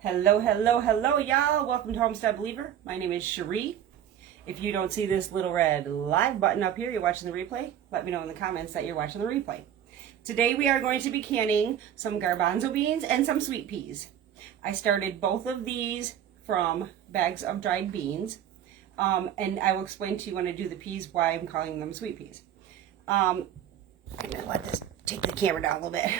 Hello, hello, hello, y'all. Welcome to Homestead Believer. My name is Cherie. If you don't see this little red live button up here, you're watching the replay. Let me know in the comments that you're watching the replay. Today we are going to be canning some garbanzo beans and some sweet peas. I started both of these from bags of dried beans. And I will explain to you when I do the peas why I'm calling them sweet peas. I'm going to let this take the camera down a little bit.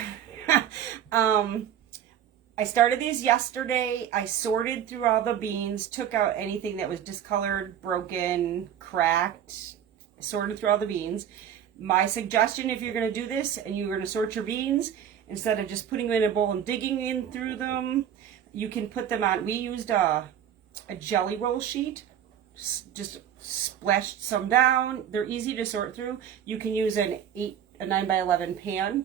I started these yesterday. I sorted through all the beans, took out anything that was discolored, broken, cracked, sorted through all the beans. My suggestion, if you're going to do this and you're going to sort your beans, instead of just putting them in a bowl and digging in through them, you can put them on. We used a jelly roll sheet, just splashed some down. They're easy to sort through. You can use a 9 by 11 pan.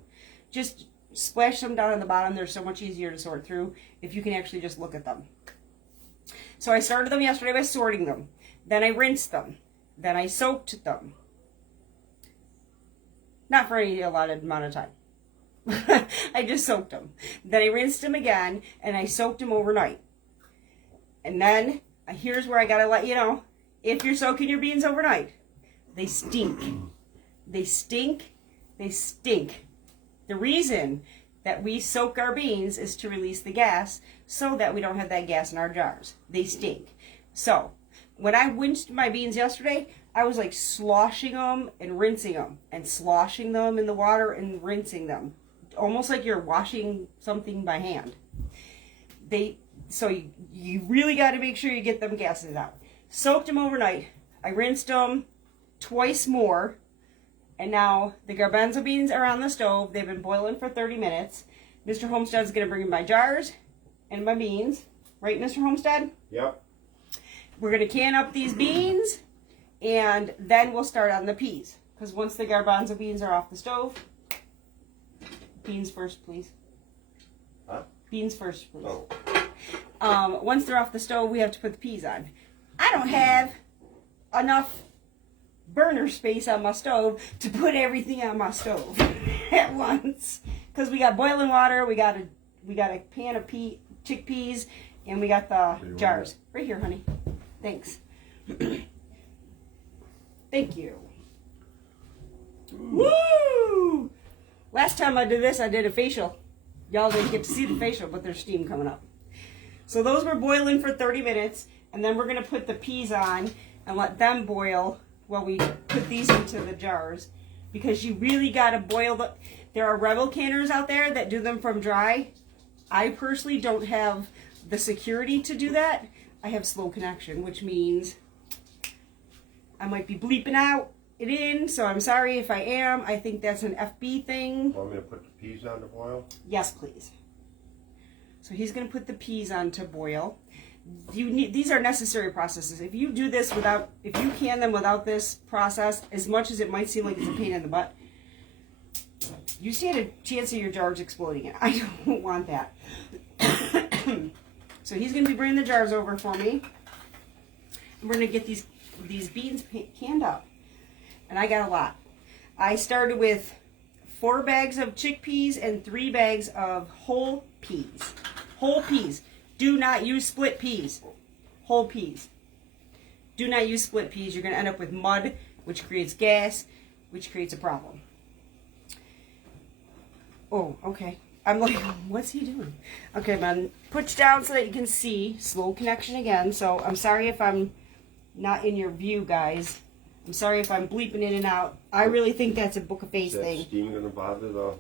Just splash them down on the bottom. They're so much easier to sort through if you can actually just look at them. So I started them yesterday by sorting them. Then I rinsed them. Then I soaked them. Not for any allotted amount of time. I just soaked them. Then I rinsed them again and I soaked them overnight. And then here's where I gotta let you know, if you're soaking your beans overnight, they stink. They stink. They stink. The reason that we soak our beans is to release the gas so that we don't have that gas in our jars. They stink. So when I rinsed my beans yesterday, I was like sloshing them and rinsing them and sloshing them in the water and rinsing them. Almost like you're washing something by hand. So you really got to make sure you get them gases out. Soaked them overnight. I rinsed them twice more. And now the garbanzo beans are on the stove. They've been boiling for 30 minutes. Mr. Homestead's going to bring in my jars and my beans. Right, Mr. Homestead? Yep. We're going to can up these beans, and then we'll start on the peas. Because once the garbanzo beans are off the stove, beans first, please. Huh? Beans first, please. Oh. Once they're off the stove, we have to put the peas on. I don't have enough burner space on my stove to put everything on my stove at once, because we got boiling water, we got a pan of chickpeas, and we got the jars right here, honey. Thanks. Thank you. Woo! Last time I did this, I did a facial. Y'all didn't get to see the facial, but there's steam coming up. So those were boiling for 30 minutes, and then we're gonna put the peas on and let them boil while we put these into the jars, because you really got to boil the. There are Rebel canners out there that do them from dry. I personally don't have the security to do that. I have slow connection, which means I might be bleeping it in, so I'm sorry if I am. I think that's an FB thing. Want me to put the peas on to boil? Yes, please. So he's going to put the peas on to boil. These are necessary processes. If you do this if you can them without this process, as much as it might seem like it's a pain in the butt, you stand a chance of your jars exploding it. I don't want that. So he's going to be bringing the jars over for me. And we're going to get these beans canned up. And I got a lot. I started with 4 bags of chickpeas and 3 bags of whole peas. Whole peas. Do not use split peas. Whole peas. Do not use split peas. You're going to end up with mud, which creates gas, which creates a problem. Oh, okay. I'm like, what's he doing? Okay, man. Put down so that you can see. Slow connection again. So I'm sorry if I'm not in your view, guys. I'm sorry if I'm bleeping in and out. I really think that's a book of face thing. Is that steam going to bother the...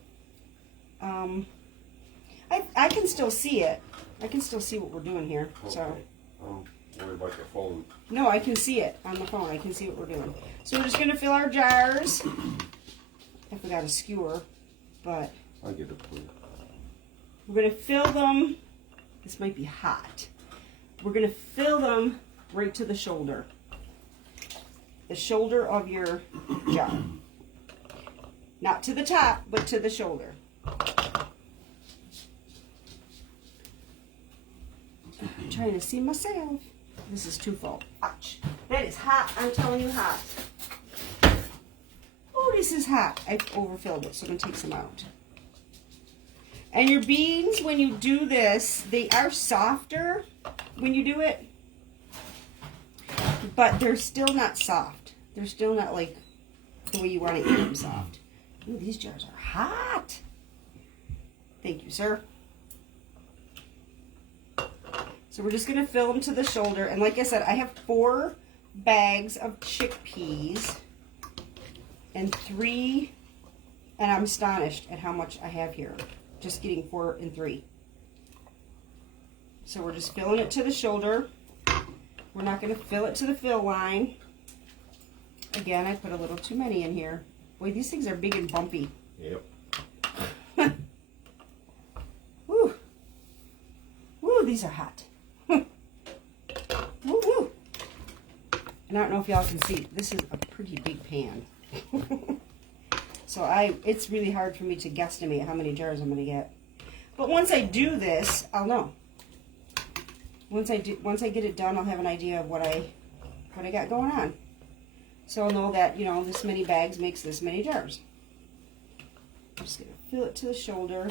I can still see it. I can still see what we're doing here. Okay. So I'm worried about your phone. no, I can see it on the phone. I can see what we're doing. So we're just gonna fill our jars. I forgot a skewer, but I'll get it for you. we're gonna fill them. This might be hot. We're gonna fill them right to the shoulder. The shoulder of your jar. Not to the top, but to the shoulder. I'm trying to see myself. This is too full. Ouch. That is hot. I'm telling you, hot. Oh, this is hot. I've overfilled it, so I'm going to take some out. And your beans, when you do this, they are softer when you do it. But they're still not soft. They're still not like the way you want to eat them soft. Ooh, these jars are hot. Thank you, sir. So we're just going to fill them to the shoulder. And like I said, I have 4 bags of chickpeas and 3, and I'm astonished at how much I have here. Just getting 4 and 3. So we're just filling it to the shoulder. We're not going to fill it to the fill line. Again, I put a little too many in here. Boy, these things are big and bumpy. Yep. Woo. Woo, these are hot. Woo, woo. And I don't know if y'all can see, this is a pretty big pan. So it's really hard for me to guesstimate how many jars I'm going to get. But once I do this, I'll know. Once I get it done, I'll have an idea of what I got going on. So I'll know that, you know, this many bags makes this many jars. I'm just going to fill it to the shoulder.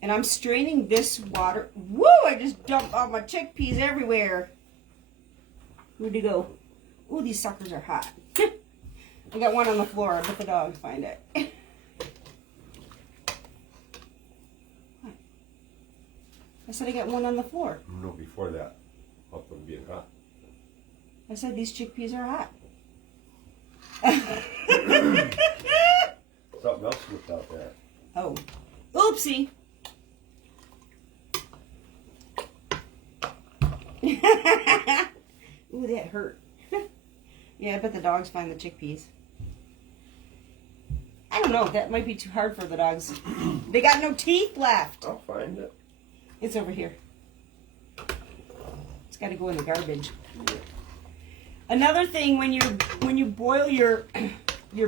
And I'm straining this water. Woo! I just dumped all my chickpeas everywhere. Where'd it go? Ooh, these suckers are hot. I got one on the floor. I bet the dogs find it. I said I got one on the floor. No, before that, up them being hot. I said these chickpeas are hot. Something else slipped out there. Oh. Oopsie. Ooh, that hurt. Yeah, I bet the dogs find the chickpeas. I don't know. That might be too hard for the dogs. They got no teeth left. I'll find it. It's over here. It's got to go in the garbage. Another thing, when you boil your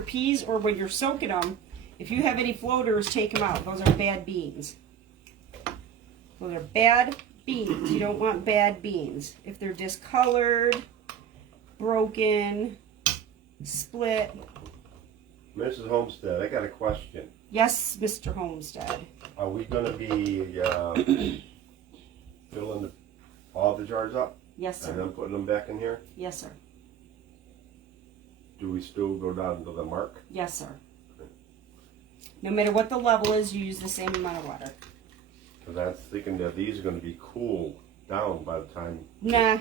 peas or when you're soaking them, if you have any floaters, take them out. Those are bad beans. Those are bad beans. You don't want bad beans. If they're discolored, broken, split. Mrs. Homestead, I got a question. Yes, Mr. Homestead. Are we going to be filling all the jars up? Yes, sir. And then putting them back in here? Yes, sir. Do we still go down to the mark? Yes, sir. No matter what the level is, you use the same amount of water. Because I was thinking that these are going to be cooled down by the time... Nah,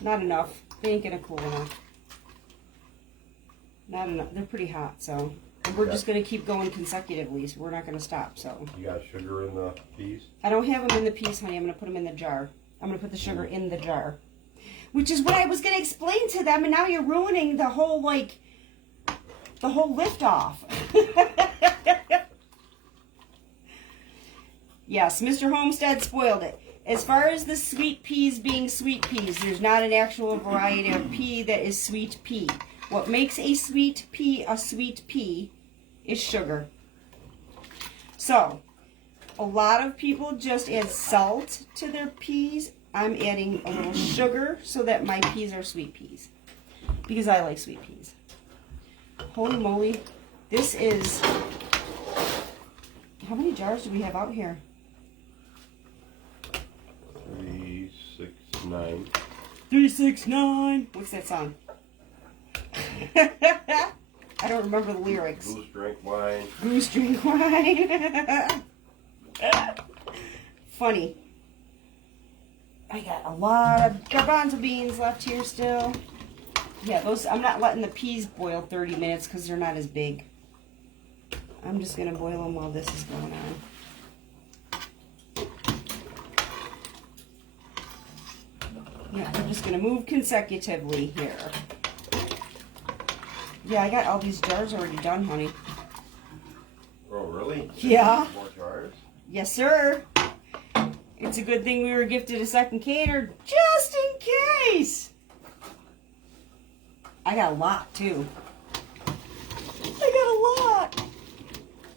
not enough. They ain't going to cool enough. Not enough. They're pretty hot, so... And we're just going to keep going consecutively, so we're not going to stop, so... You got sugar in the peas? I don't have them in the peas, honey. I'm going to put them in the jar. I'm going to put the sugar in the jar. Which is what I was going to explain to them, and now you're ruining the whole, like... the whole lift-off. Yes, Mr. Homestead spoiled it. As far as the sweet peas being sweet peas, there's not an actual variety of pea that is sweet pea. What makes a sweet pea is sugar. So, a lot of people just add salt to their peas. I'm adding a little sugar so that my peas are sweet peas. Because I like sweet peas. Holy moly. This is... How many jars do we have out here? 3, 6, 9. 3, 6, 9. What's that song? I don't remember the lyrics. Goose drink wine. Goose drink wine. Funny. I got a lot of garbanzo beans left here still. Yeah, those. I'm not letting the peas boil 30 minutes because they're not as big. I'm just going to boil them while this is going on. Yeah, I'm just going to move consecutively here. Yeah, I got all these jars already done, honey. Oh, really? Yeah. More jars? Yes, sir. It's a good thing we were gifted a second canner just in case. I got a lot, too. I got a lot.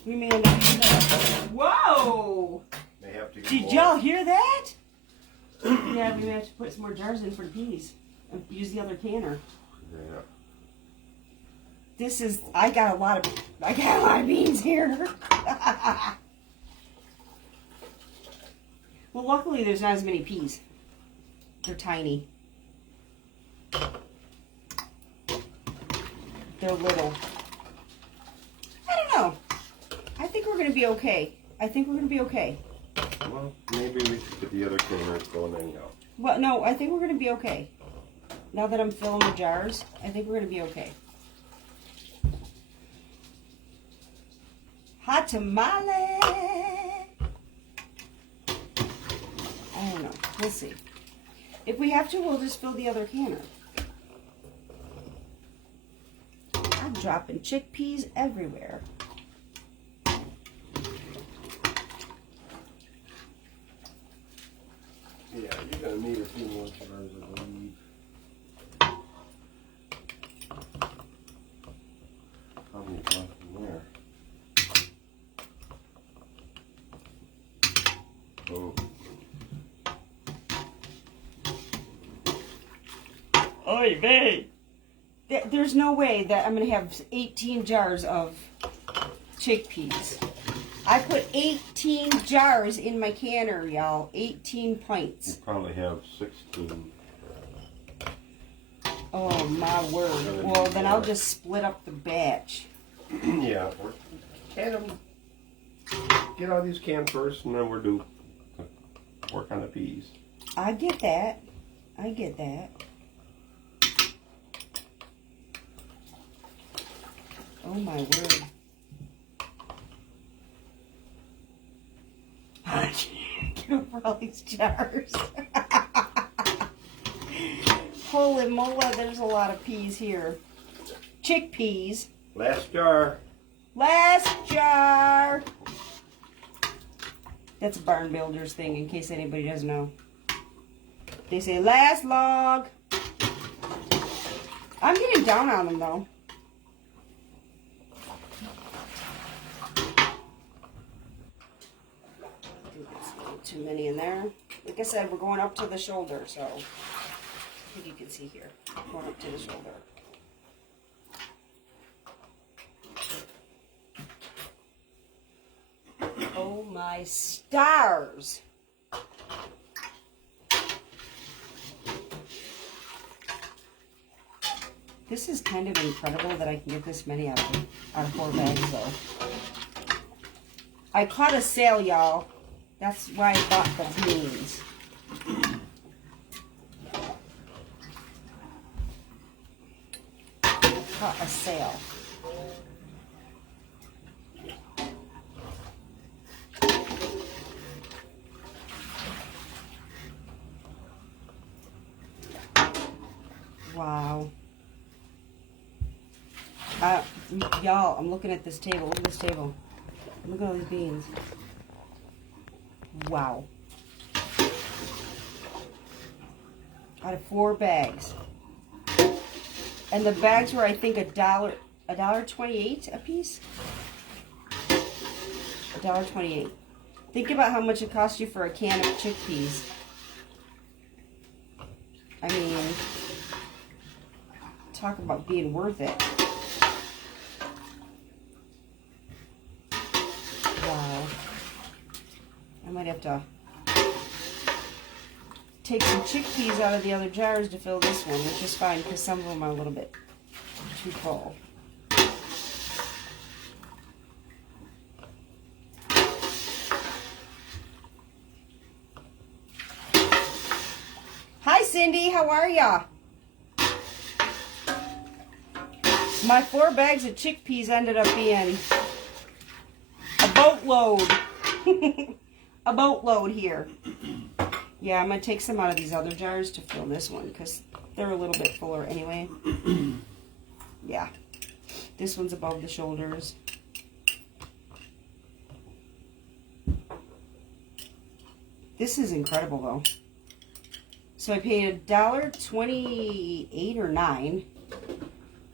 We may end up... Whoa! They have to get Did more. y'all hear that? Yeah, we may have to put some more jars in for the peas. And use the other canner. Yeah. This is, I got a lot of beans here. Well, luckily there's not as many peas. They're tiny. They're little. I don't know. I think we're going to be okay. Well, maybe we should get the other cleaners going anyhow. Well, no, I think we're going to be okay. Now that I'm filling the jars, I think we're going to be okay. Hot tamale. I don't know. We'll see. If we have to, we'll just fill the other canner. I'm dropping chickpeas everywhere. Yeah, you're gonna need a few more jars, I believe. How many left in there? Oh. Oy vey! There's no way that I'm going to have 18 jars of chickpeas. I put 18 jars in my canner, y'all. 18 pints. You probably have 16. Oh, my word. Well, then I'll just split up the batch. Yeah, get all these canned first, and then we'll do work on the peas. I get that. Oh, my word. I can't get over all these jars. Holy moly, there's a lot of peas here. Chickpeas. Last jar. Last jar. That's a barn builder's thing, in case anybody doesn't know. They say last log. I'm getting down on them, though. Too many in there. Like I said, we're going up to the shoulder, so I think you can see here. Going up to the shoulder. Oh my stars! This is kind of incredible that I can get this many out of 4 bags, though. I caught a sale, y'all. That's why I bought the beans. I caught a sale. Wow. Y'all, I'm looking at this table. Look at this table. Look at all these beans. Wow. Out of 4 bags. And the bags were, I think, $1.28 a piece. $1.28. Think about how much it costs you for a can of chickpeas. I mean, talk about being worth it. Wow. I might have to take some chickpeas out of the other jars to fill this one, which is fine because some of them are a little bit too full. Hi Cindy, how are ya? My 4 bags of chickpeas ended up being a boatload. A boatload here. Yeah, I'm going to take some out of these other jars to fill this one because they're a little bit fuller anyway. Yeah. This one's above the shoulders. This is incredible though. So I paid $1.28 or $9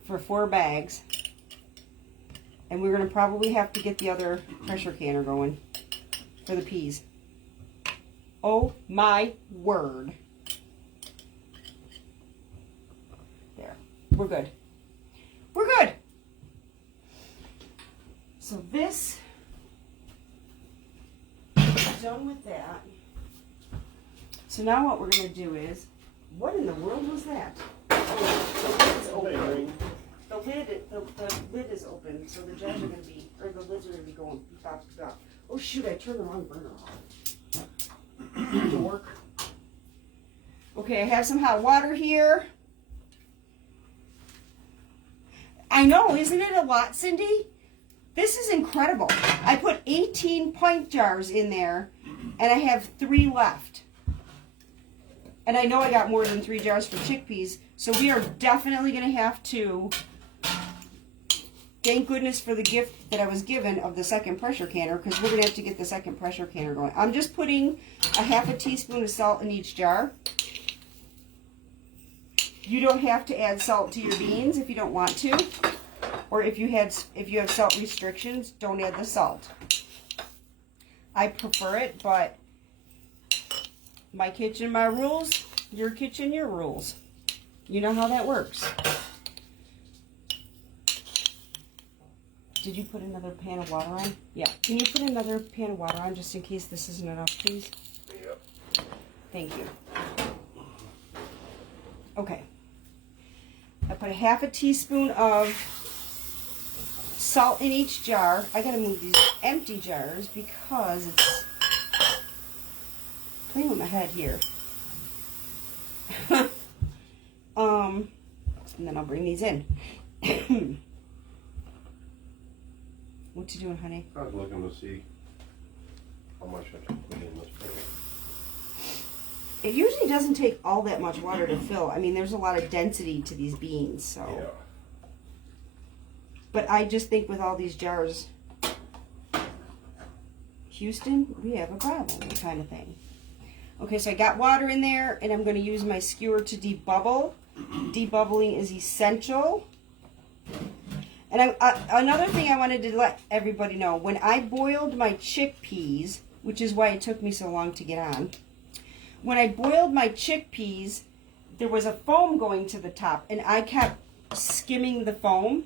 for 4 bags. And we're going to probably have to get the other pressure canner going for the peas. Oh my word. There. we're good. We're good. So this, done with that. So now what we're going to do is, what in the world was that? Oh, the lid's open. The lid is open, so the jars are going to be, or the lids are going to be going bop, bop. Oh shoot, I turned the wrong burner off. Dork. Okay, I have some hot water here. I know, isn't it a lot, Cindy? This is incredible. I put 18 pint jars in there, and I have 3 left. And I know I got more than 3 jars for chickpeas, so we are definitely going to have to, thank goodness for the gift that I was given of the second pressure canner, because we're going to have to get the second pressure canner going. I'm just putting a half a teaspoon of salt in each jar. You don't have to add salt to your beans if you don't want to. Or if you have salt restrictions, don't add the salt. I prefer it, but my kitchen, my rules, your kitchen, your rules. You know how that works. Did you put another pan of water on? Yeah. Can you put another pan of water on just in case this isn't enough, please? Yep. Thank you. Okay. I put a half a teaspoon of salt in each jar. I gotta move these empty jars because it's playing with my head here. And then I'll bring these in. What you doing, honey? I was looking to see how much I can put in this pan. It usually doesn't take all that much water to fill. I mean, there's a lot of density to these beans, so. Yeah. But I just think with all these jars, Houston, we have a problem, kind of thing. Okay, so I got water in there, and I'm going to use my skewer to debubble. Debubbling is essential. And another thing I wanted to let everybody know, when I boiled my chickpeas, which is why it took me so long to get on, when I boiled my chickpeas, there was a foam going to the top, and I kept skimming the foam,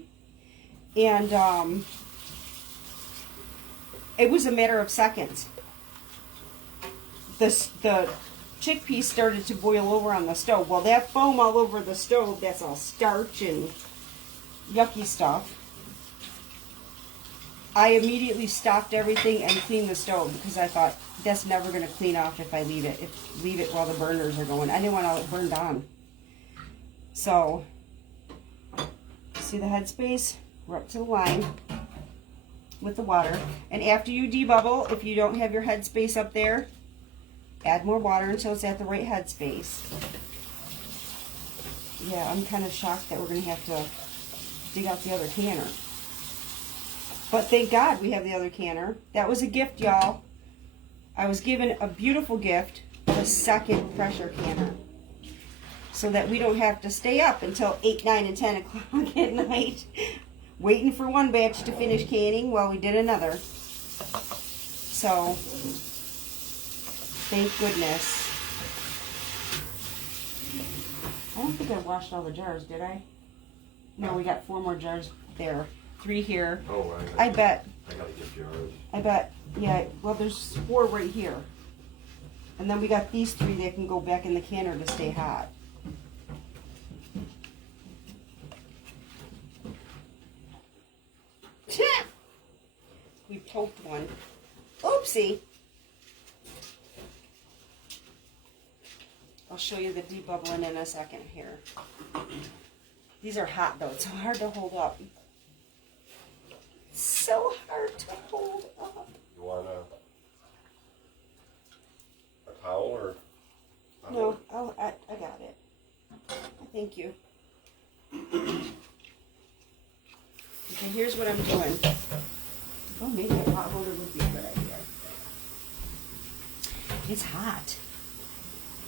and it was a matter of seconds. The chickpeas started to boil over on the stove. Well, that foam all over the stove, that's all starch and yucky stuff. I immediately stopped everything and cleaned the stove because I thought that's never going to clean off if I leave it. Leave it while the burners are going. I didn't want all it burned on. So, see the headspace? We're up to the line with the water. And after you debubble, if you don't have your headspace up there, add more water until it's at the right headspace. Yeah, I'm kind of shocked that we're going to have to dig out the other canner. But thank God we have the other canner. That was a gift, y'all. I was given a beautiful gift, the second pressure canner. So that we don't have to stay up until 8, 9, and 10 o'clock at night waiting for one batch to finish canning while we did another. So, thank goodness. I don't think I washed all the jars, did I? No, we got 4 more jars there. 3 here. Oh, right. I bet. I gotta get jars. I bet. Yeah, well, there's 4 right here. And then we got these 3 that can go back in the canner to stay hot. We poked one. Oopsie. I'll show you the debubbling in a second here. These are hot though. It's so hard to hold up. So hard to hold up. You want a towel or? No, I got it. Thank you. Okay, here's what I'm doing. Oh, maybe a pot holder would be a good idea. It's hot.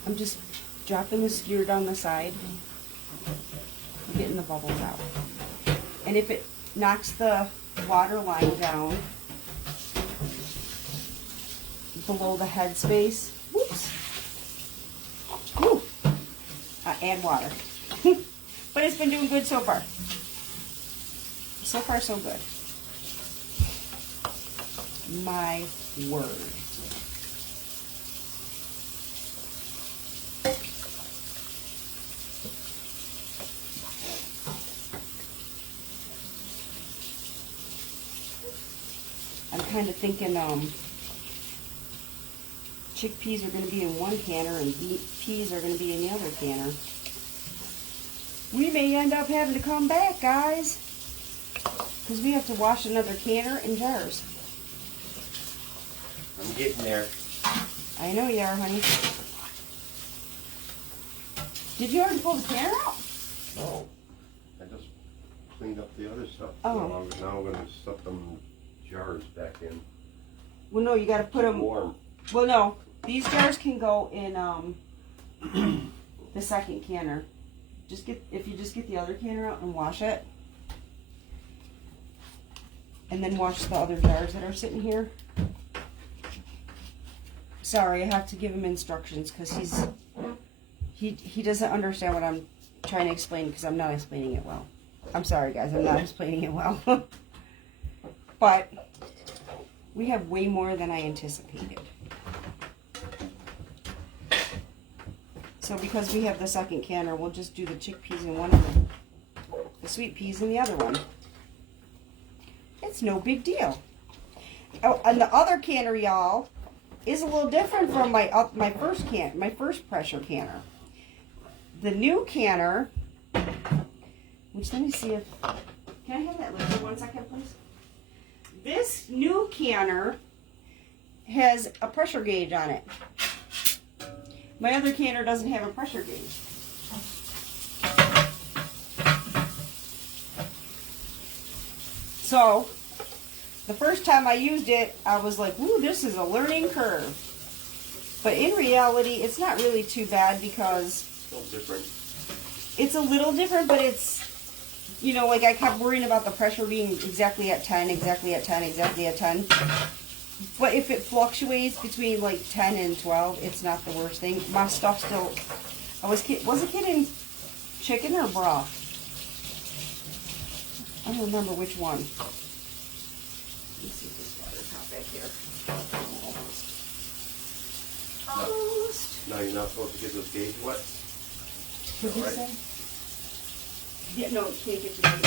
I'm just dropping the skewer down the side, getting the bubbles out. And if it knocks the water line down below the head space, whoops, add water. But it's been doing good so far. So far, so good. My word. I'm kind of thinking chickpeas are going to be in one canner and peas are going to be in the other canner. We may end up having to come back, guys, because we have to wash another canner and jars. I'm getting there. I know you are, honey. Did you already pull the canner out? No. I just cleaned up the other stuff. Oh. So now I'm going to stuff them jars back in. Well, no, you got to put them warm. Well, no. These jars can go in the second canner. If you just get the other canner out and wash it, and then wash the other jars that are sitting here. Sorry, I have to give him instructions because he doesn't understand what I'm trying to explain because I'm not explaining it well. I'm sorry, guys, I'm not explaining it well. But we have way more than I anticipated. So because we have the second canner, we'll just do the chickpeas in one and the sweet peas in the other one. It's no big deal. Oh, and the other canner, y'all, is a little different from my first pressure canner. The new canner, which let me see if can I have that lid for 1 second, please? This new canner has a pressure gauge on it. My other canner doesn't have a pressure gauge. So, the first time I used it, I was like, ooh, this is a learning curve. But in reality, it's not really too bad because Still different. it's a little different, but it's, you know, like I kept worrying about the pressure being exactly at 10, exactly at 10, exactly at 10. But if it fluctuates between like 10 and 12, it's not the worst thing. My stuff still, was it kidding chicken or broth? I don't remember which one. Let me see if this water's hot back here. Almost. No, you're not supposed to get this gauge wet. What did you say? Yeah, no, you can't get the gauge.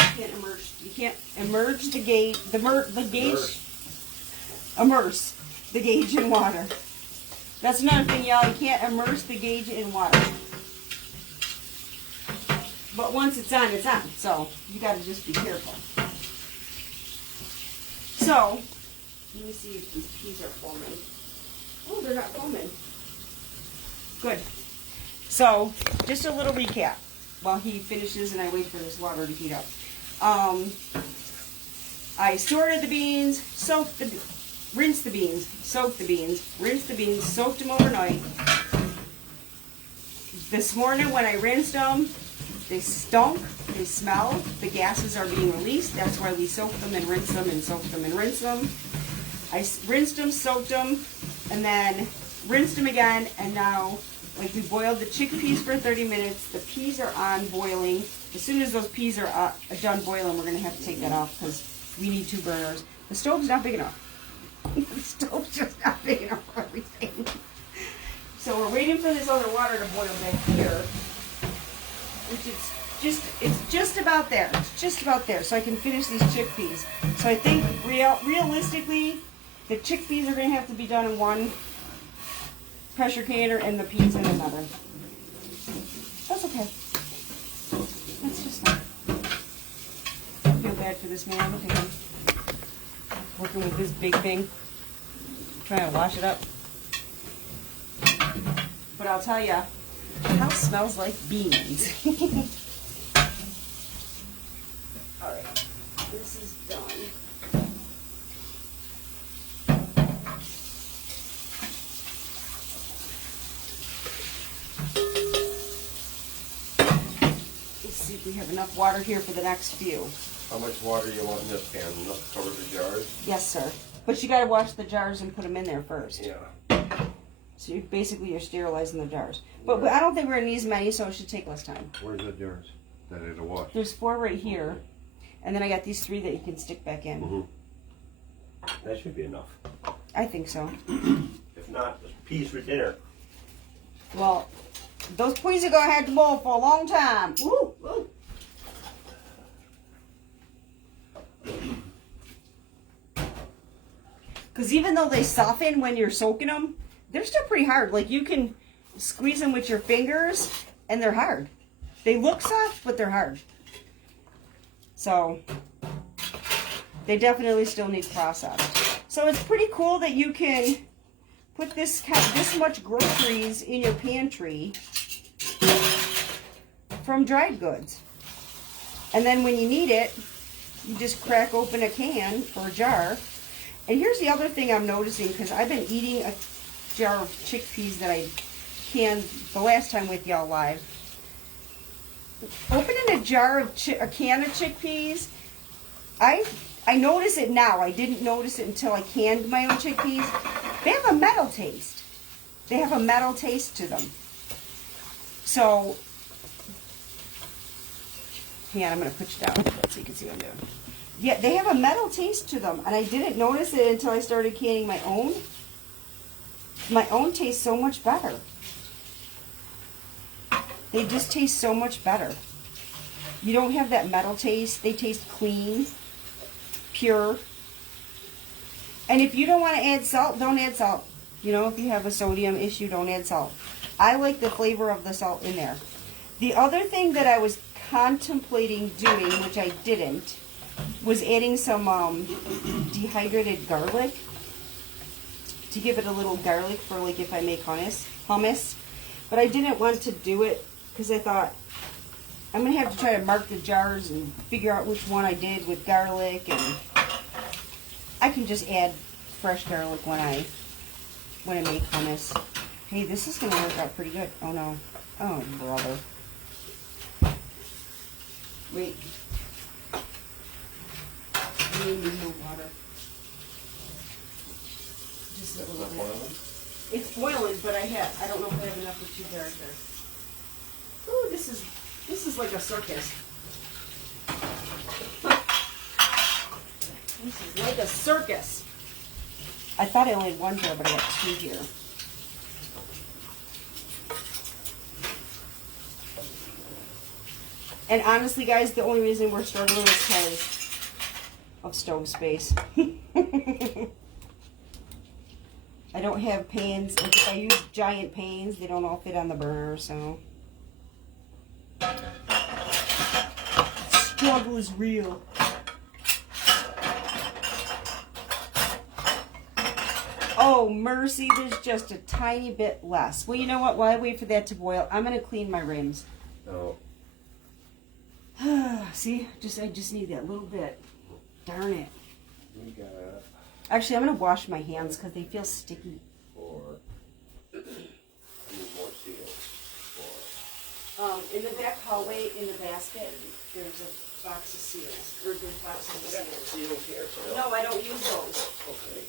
You can't immerse the gauge. Immerse the gauge in water. That's another thing, y'all. You can't immerse the gauge in water. But once it's on, it's on. So you got to just be careful. So let me see if these peas are foaming. Oh, they're not foaming. Good. So just a little recap while he finishes and I wait for this water to heat up. I sorted the beans, rinsed the beans, soaked the beans, rinsed the beans, soaked them overnight. This morning when I rinsed them, they stunk, they smelled, the gases are being released. That's why we soaked them and rinsed them and soaked them and rinsed them. I rinsed them, soaked them, and then rinsed them again, and now, like, we boiled the chickpeas for 30 minutes. The peas are on boiling. As soon as those peas are done boiling, we're going to have to take that off because we need 2 burners. The stove's not big enough. The stove's just not big enough for everything. So we're waiting for this other water to boil back here. Which it's just about there. It's just about there. So I can finish these chickpeas. So I think realistically, the chickpeas are going to have to be done in one pressure canner and the peas in another. That's okay. That's just fine. I feel bad for this man. Look at him. Working with this big thing. Trying to wash it up. But I'll tell ya, the house smells like beans. Alright, this is done. Let's see if we have enough water here for the next few. How much water do you want in this pan? Enough to cover the jars? Yes, sir. But you gotta wash the jars and put them in there first. Yeah. So you're sterilizing the jars. But I don't think we're gonna need as many, so it should take less time. Where's the jars? That it'll wash. There's 4 right here. And then I got these 3 that you can stick back in. Mm-hmm. That should be enough. I think so. If not, just peas for dinner. Well, those peas are gonna have to boil for a long time. Woo, woo. Because even though they soften when you're soaking them, they're still pretty hard. Like you can squeeze them with your fingers and they're hard. They look soft, but they're hard. So they definitely still need processed. So it's pretty cool that you can put this much groceries in your pantry from dried goods. And then when you need it, you just crack open a can or a jar. And here's the other thing I'm noticing, because I've been eating a jar of chickpeas that I canned the last time with y'all live. Opening a jar of a can of chickpeas, I notice it now. I didn't notice it until I canned my own chickpeas. They have a metal taste. They have a metal taste to them. So, hang on, I'm going to put you down so you can see what I'm doing. Yeah, they have a metal taste to them, and I didn't notice it until I started canning my own. My own tastes so much better. They just taste so much better. You don't have that metal taste. They taste clean, pure. And if you don't want to add salt, don't add salt. You know, if you have a sodium issue, don't add salt. I like the flavor of the salt in there. The other thing that I was contemplating doing, which I didn't, was adding some dehydrated garlic to give it a little garlic for like if I make hummus. But I didn't want to do it because I thought I'm going to have to try to mark the jars and figure out which one I did with garlic, and I can just add fresh garlic when I make hummus. Hey, this is going to work out pretty good. Oh no. Oh brother. Wait. I need more water. Just a little bit. It's boiling, but I don't know if I have enough for 2 jars there. Ooh, this is like a circus. This is like a circus. I thought I only had 1 jar, but I got 2 here. And honestly, guys, the only reason we're struggling is because of stove space. I don't have pans. Like if I use giant pans, they don't all fit on the burner, so. Struggle is real. Oh, mercy, there's just a tiny bit less. Well, you know what? While I wait for that to boil, I'm going to clean my rims. Oh. See? I just need that little bit. Darn it. We got Actually, I'm going to wash my hands because they feel sticky. 4. I need more seals. 4. In the back hallway, in the basket, there's a box of seals. Or there's boxes of seals. Seals here, so. No, I don't use those. Okay.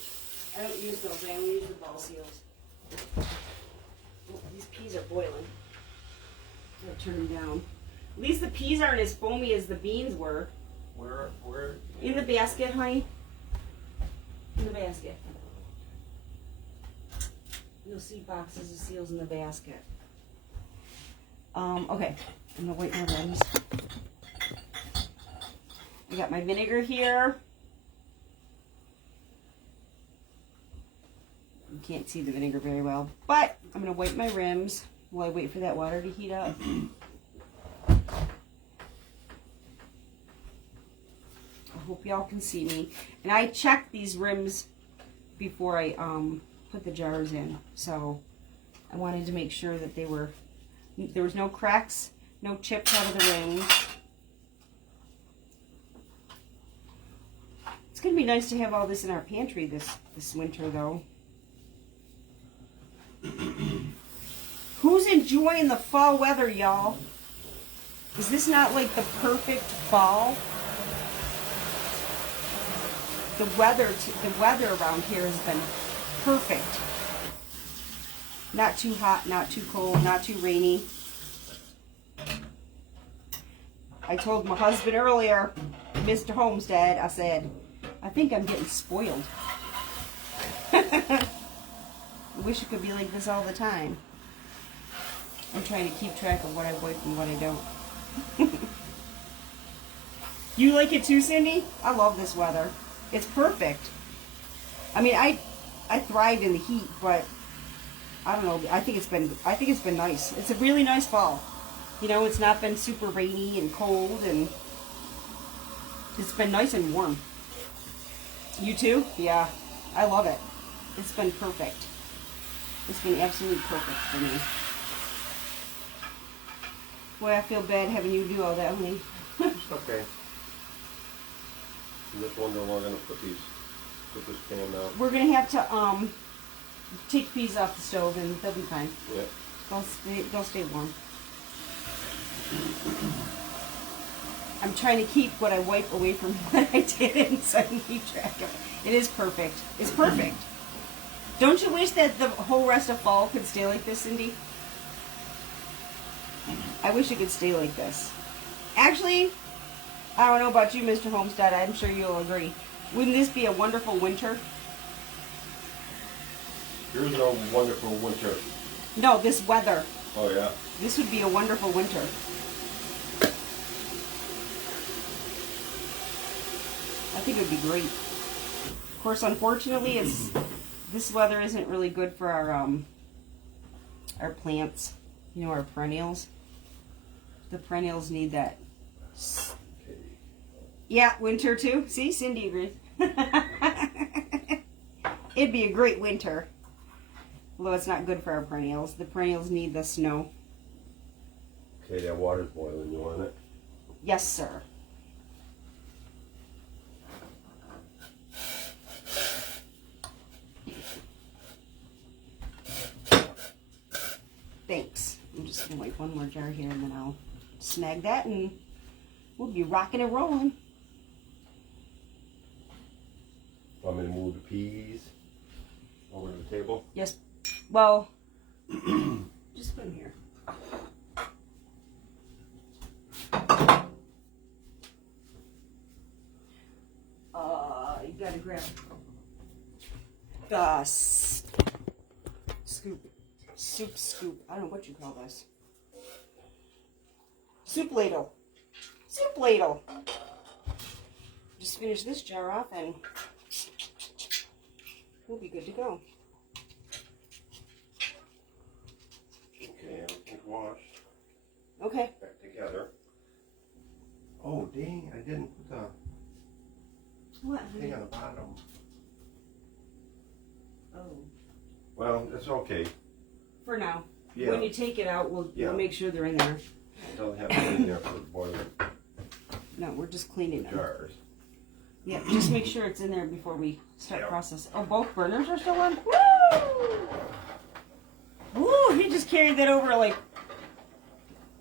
I don't use those. I only use the ball seals. Oh, these peas are boiling. I'm going to turn them down. At least the peas aren't as foamy as the beans were. Where? In the basket, honey. In the basket. You'll see boxes of seals in the basket. Okay. I'm going to wait my rims. I got my vinegar here. You can't see the vinegar very well, but I'm going to wipe my rims while I wait for that water to heat up. I hope y'all can see me. And I checked these rims before I put the jars in, so I wanted to make sure that there was no cracks, no chips out of the rims. It's going to be nice to have all this in our pantry this winter, though. Who's enjoying the fall weather, y'all? Is this not like the perfect fall? The weather around here has been perfect. Not too hot, not too cold, not too rainy. I told my husband earlier, Mr. Homestead, I said, I think I'm getting spoiled. I wish it could be like this all the time. I'm trying to keep track of what I wipe and what I don't. You like it too, Cindy? I love this weather. It's perfect. I mean, I thrive in the heat, but I don't know. I think it's been nice. It's a really nice fall. You know, it's not been super rainy and cold, and it's been nice and warm. You too? Yeah, I love it. It's been perfect. It's been absolutely perfect for me. Boy, I feel bad having you do all that, honey. It's okay. I'm just wondering where we're gonna put this pan out. We're gonna have to take peas off the stove, and they'll be fine. Yeah. They'll stay warm. I'm trying to keep what I wipe away from what I didn't, so I can keep track of it. It is perfect. It's perfect. Don't you wish that the whole rest of fall could stay like this, Cindy? I wish it could stay like this. Actually, I don't know about you, Mr. Homestead. I'm sure you'll agree. Wouldn't this be a wonderful winter? Here's a wonderful winter. No, this weather. Oh yeah. This would be a wonderful winter. I think it would be great. Of course, unfortunately, this weather isn't really good for our plants. You know, our perennials. The perennials need that. Yeah, winter too. See, Cindy agrees. It'd be a great winter. Although it's not good for our perennials. The perennials need the snow. Okay, that water's boiling. You want it? Yes, sir. Thanks. I'm just going to wipe one more jar here, and then I'll snag that, and we'll be rocking and rolling. Want me to move the peas over to the table? Yes. Well, just put them here. You gotta grab the soup scoop. I don't know what you call this. Soup ladle. Soup ladle. Just finish this jar off and we'll be good to go. Okay, everything's washed. Okay. Back together. Oh, dang, I didn't put the What? thing on the bottom. Oh. Well, it's okay. For now. Yeah. When you take it out, we'll make sure they're in there. Don't have it in there for boiling No, we're just cleaning them. jars. Yeah, just make sure it's in there before we start processing. Oh, both burners are still on? Woo! Woo! He just carried that over like...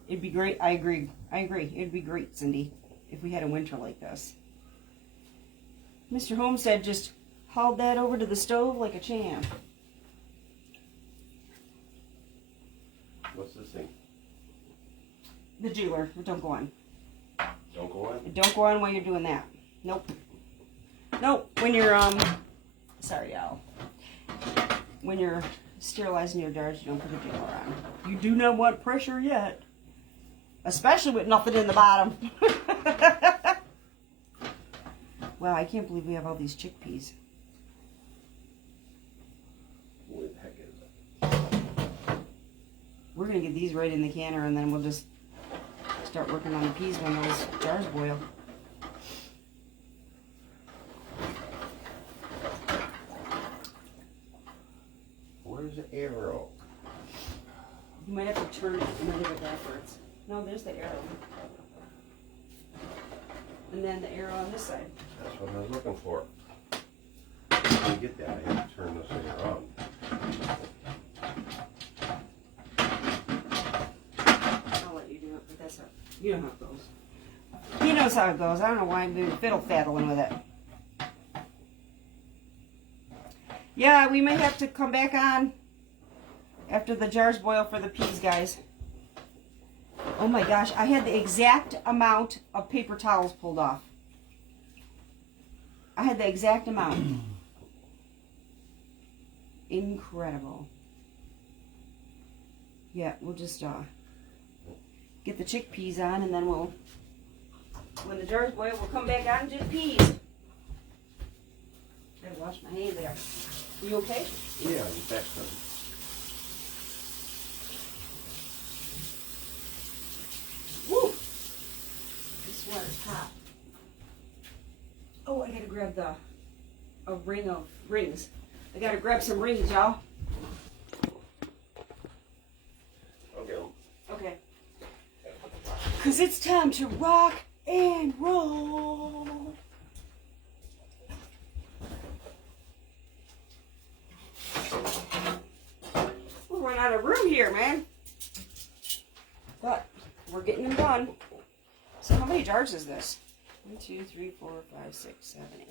It'd be great. I agree. It'd be great, Cindy, if we had a winter like this. Mr. Homestead just hauled that over to the stove like a champ. What's this thing? The jeweler. Don't go on. Don't go on? Don't go on while you're doing that. Nope. Nope. When you're, sorry, Al. When you're sterilizing your jars, you don't put the jeweler on. You do not want pressure yet. Especially with nothing in the bottom. Wow, I can't believe we have all these chickpeas. What the heck is it? We're going to get these right in the canner, and then we'll just start working on the peas when those jars boil. Where's the arrow? You might have to turn it. You might have it backwards. No, there's the arrow. And then the arrow on this side. That's what I was looking for. To get that, I have to turn this thing around. I'll let you do it, but that's how, you know how it goes. He knows how it goes. I don't know why I'm doing fiddle-faddling with it. Yeah, we may have to come back on after the jars boil for the peas, guys. Oh my gosh, I had the exact amount of paper towels pulled off. I had the exact amount. Incredible. Yeah, we'll just get the chickpeas on, and then we'll, when the jars boil, we'll come back on and do the peas. Gotta wash my hands there. Are you okay? Yeah, you back some. Woo! I swear it's hot. Oh, I gotta grab a ring of rings. I gotta grab some rings, y'all. Okay. Okay. Cause it's time to rock and roll. We're running out of room here, man. But we're getting them done. So how many jars is this? 1, 2, 3, 4, 5, 6, 7, 8,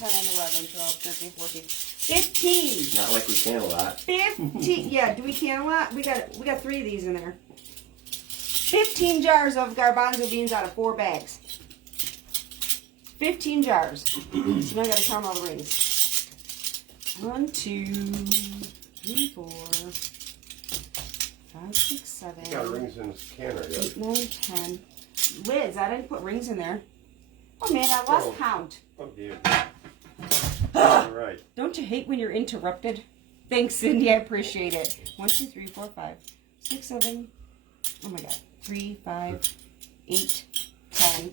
9, 10, 11, 12, 13, 14, 15. Not like we can a lot. 15. Yeah, do we can a lot? We got 3 of these in there. 15 jars of garbanzo beans out of 4 bags. 15 jars. So now I gotta count all the rings. 1, 2, 3, 4, 5, 6, 7. You got rings in this can right 8, 9, 10. Lids, I didn't put rings in there. Oh man, I lost count. Oh dear. All right. Don't you hate when you're interrupted? Thanks, Cindy. I appreciate it. 1, 2, 3, 4, 5, 6, 7. Oh my God. 3, 5, 8, 10.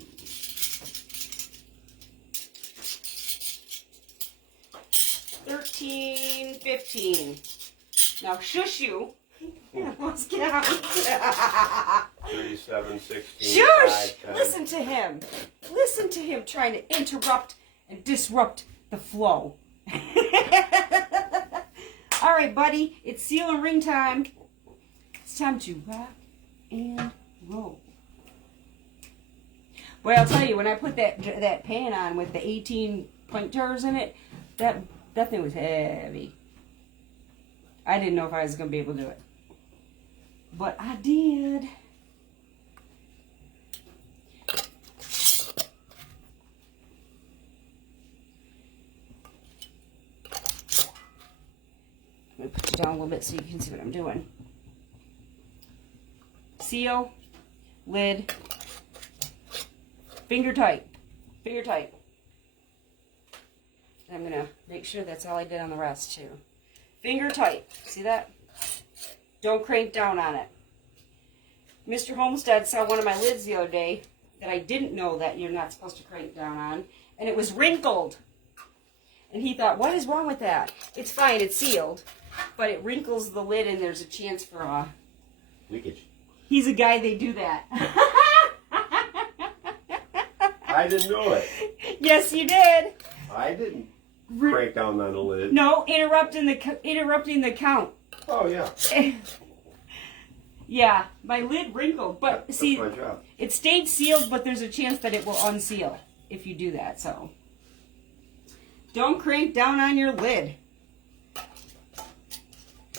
13, 15. Now shush you. Let's count. 37, 16, Shush! 5, 10. Listen to him. Listen to him trying to interrupt and disrupt the flow. All right, buddy. It's seal and ring time. It's time to rock and roll. Boy, I'll tell you, when I put that pan on with the 18 pint jars in it, that thing was heavy. I didn't know if I was going to be able to do it. But I did. Let me put you down a little bit so you can see what I'm doing. Seal, lid, finger tight, finger tight. And I'm going to make sure that's all I did on the rest too. Finger tight. See that? Don't crank down on it. Mr. Homestead saw one of my lids the other day that I didn't know that you're not supposed to crank down on, and it was wrinkled. And he thought, what is wrong with that? It's fine, it's sealed, but it wrinkles the lid and there's a chance for leakage. He's a guy, they do that. I didn't know it. Yes, you did. I didn't crank down on the lid. No, interrupting the count. Oh, yeah. Yeah, my lid wrinkled, but That's see, my job. it stayed sealed, but there's a chance that it will unseal if you do that, so. Don't crank down on your lid.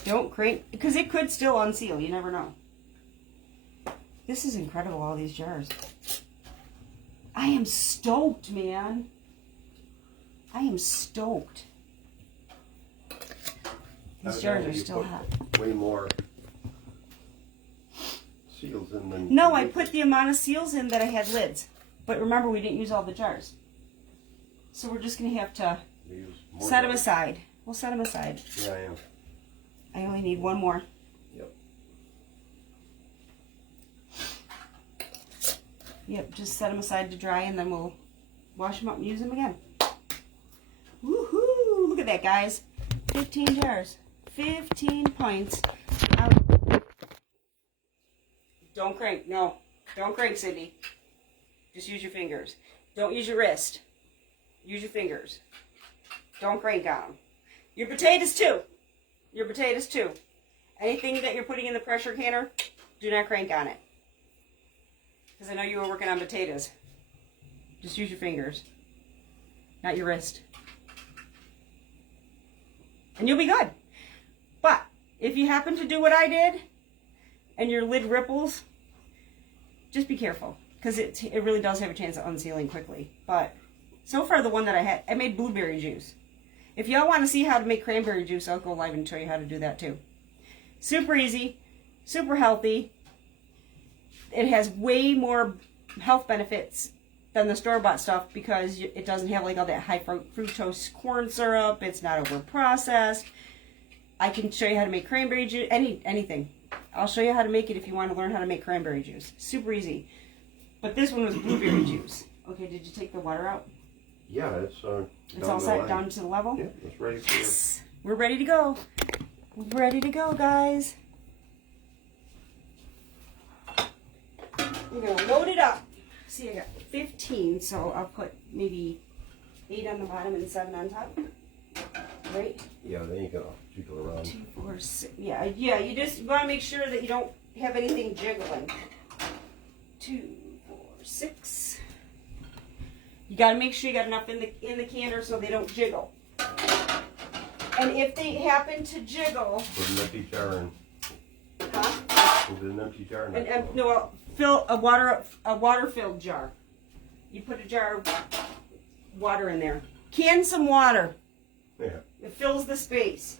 Don't crank, because it could still unseal, you never know. This is incredible, all these jars. I am stoked, man. I am stoked. These jars are still hot. Way more seals in than. No, I put the amount of seals in that I had lids. But remember, we didn't use all the jars. So we're just going to have to set them aside. We'll set them aside. Yeah, I am. I only need one more. Yep. Yep, just set them aside to dry, and then we'll wash them up and use them again. Woohoo! Look at that, guys. 15 jars. 15 pints. Don't crank. No. Don't crank, Cindy. Just use your fingers. Don't use your wrist. Use your fingers. Don't crank on them. Your potatoes, too. Your potatoes, too. Anything that you're putting in the pressure canner, do not crank on it. Because I know you were working on potatoes. Just use your fingers. Not your wrist. And you'll be good. But if you happen to do what I did, and your lid ripples, just be careful, because it really does have a chance of unsealing quickly. But so far, the one that I made blueberry juice. If y'all want to see how to make cranberry juice, I'll go live and show you how to do that too. Super easy, super healthy. It has way more health benefits than the store-bought stuff because it doesn't have like all that high fructose corn syrup. It's not over-processed. I can show you how to make cranberry juice, anything. I'll show you how to make it if you want to learn how to make cranberry juice. Super easy. But this one was blueberry juice. Okay, did you take the water out? Yeah, it's all set down to the level? Yeah, it's ready for Yes. We're ready to go. We're ready to go, guys. We're going to load it up. See, I got 15, so I'll put maybe 8 on the bottom and 7 on top. Right? Yeah, then you can jiggle around. 2, 4, 6. Yeah, you just want to make sure that you don't have anything jiggling. 2, 4, 6. You got to make sure you got enough in the canner so they don't jiggle. And if they happen to jiggle, Put an empty jar in. huh? Put an empty jar in. No, fill a water-filled jar. You put a jar of water in there. Can some water. Yeah. It fills the space.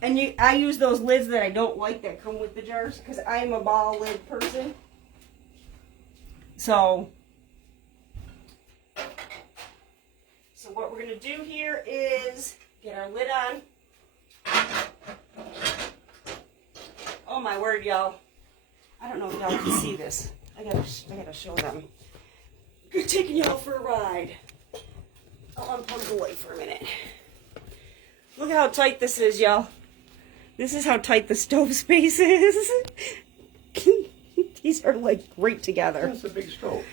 And I use those lids that I don't like that come with the jars because I am a ball lid person. So what we're going to do here is get our lid on. Oh my word, y'all. I don't know if y'all can see this. I gotta show them. We're taking y'all for a ride. I'll unplug the light for a minute. Look how tight this is, y'all. This is how tight the stove space is. These are like great together. That's a big stove.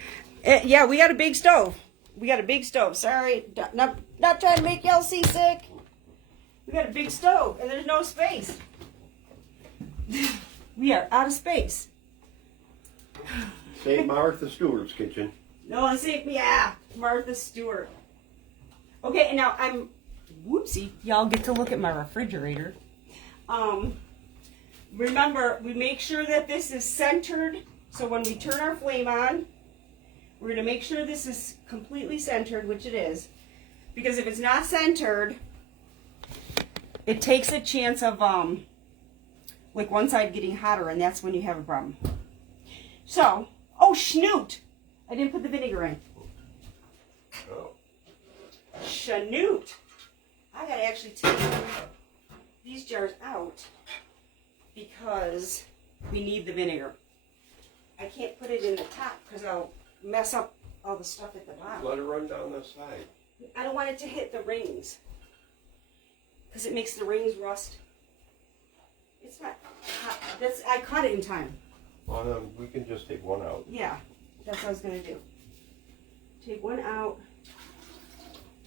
Yeah, we got a big stove. We got a big stove. Sorry, not trying to make y'all seasick. We got a big stove, and there's no space. We are out of space. St. Martha Stewart's kitchen. No, this ain't, yeah, Martha Stewart. Okay, and now whoopsie, y'all get to look at my refrigerator. Remember, we make sure that this is centered, so when we turn our flame on, we're going to make sure this is completely centered, which it is, because if it's not centered, it takes a chance of, like one side getting hotter, and that's when you have a problem. So, oh, schnoot! I didn't put the vinegar in. Oh. Schnoot! I gotta actually take these jars out because we need the vinegar. I can't put it in the top because I'll mess up all the stuff at the bottom. Let it run down the side. I don't want it to hit the rings because it makes the rings rust. It's not hot. I caught it in time. Well, then we can just take one out. Yeah, that's what I was going to do. Take one out.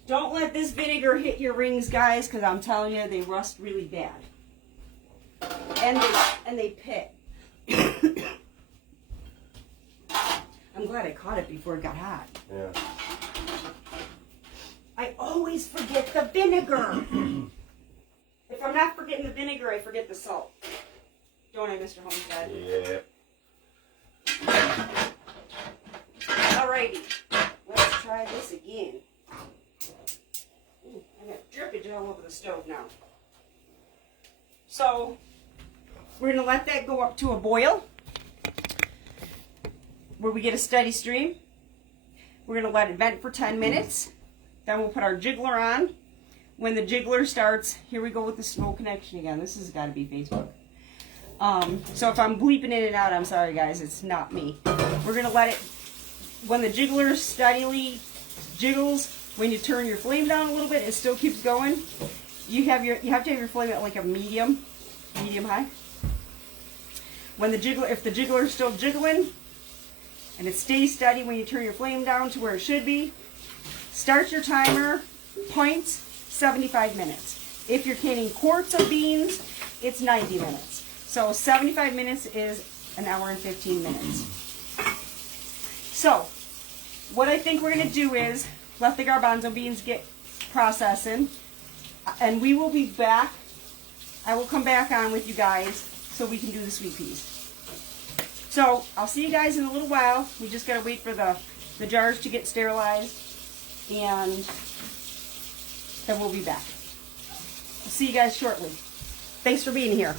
Don't let this vinegar hit your rings, guys, because I'm telling you, they rust really bad. And they pit. I'm glad I caught it before it got hot. Yeah. I always forget the vinegar. If I'm not forgetting the vinegar, I forget the salt. Don't I, Mr. Homestead? Yeah. Alrighty, let's try this again. Ooh, I got drippage all over the stove now. So, we're going to let that go up to a boil, where we get a steady stream. We're going to let it vent for 10 minutes. Then we'll put our jiggler on. When the jiggler starts, here we go with the slow connection again. This has got to be Facebook. So if I'm bleeping in and out, I'm sorry guys, it's not me. We're going to let it, when the jiggler steadily jiggles, when you turn your flame down a little bit, it still keeps going. You have to have your flame at like a medium high. When the jiggler, if the jiggler is still jiggling, and it stays steady when you turn your flame down to where it should be, start your timer, points, 75 minutes. If you're canning quarts of beans, it's 90 minutes. So 75 minutes is an hour and 15 minutes. So, what I think we're going to do is let the garbanzo beans get processing, and we will be back. I will come back on with you guys so we can do the sweet peas. So I'll see you guys in a little while. We just gotta wait for the jars to get sterilized, and then we'll be back. I'll see you guys shortly. Thanks for being here.